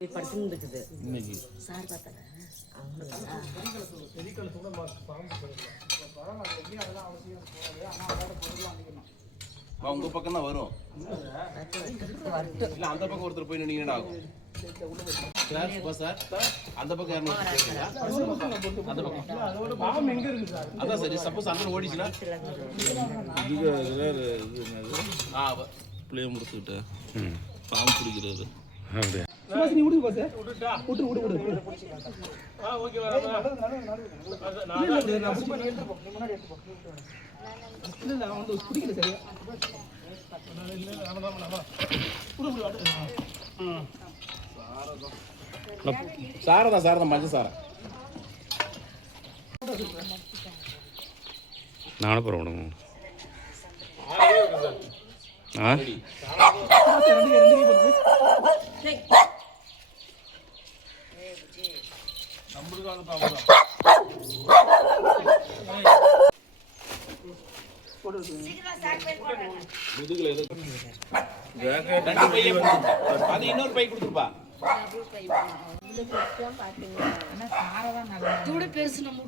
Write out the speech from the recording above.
படுத்துருக்குது இன்னைக்கு சார் பார்த்தல உங்க பக்கம் தான் வரும் இல்ல அந்த பக்கம் ஒருத்தர் போய் நின்னீங்கன்னா ஆகும் சார் அந்த பக்கம் யாரும் அந்த பக்கம் அதான் சரி சப்போஸ் அந்த ஓடிச்சுன்னா பிள்ளைய முடிச்சுக்கிட்ட பாம்பு பிடிக்கிறது அப்படியே நீ விடு பாஸ் விடு ஓகே இல்ல அவன் வந்து பிடிக்கல சரியா சாரதா மஞ்சள் சாரா நானும் போகிறோம் அது இன்னொரு பை கொடுத்துருப்பா பெருசு நம்ம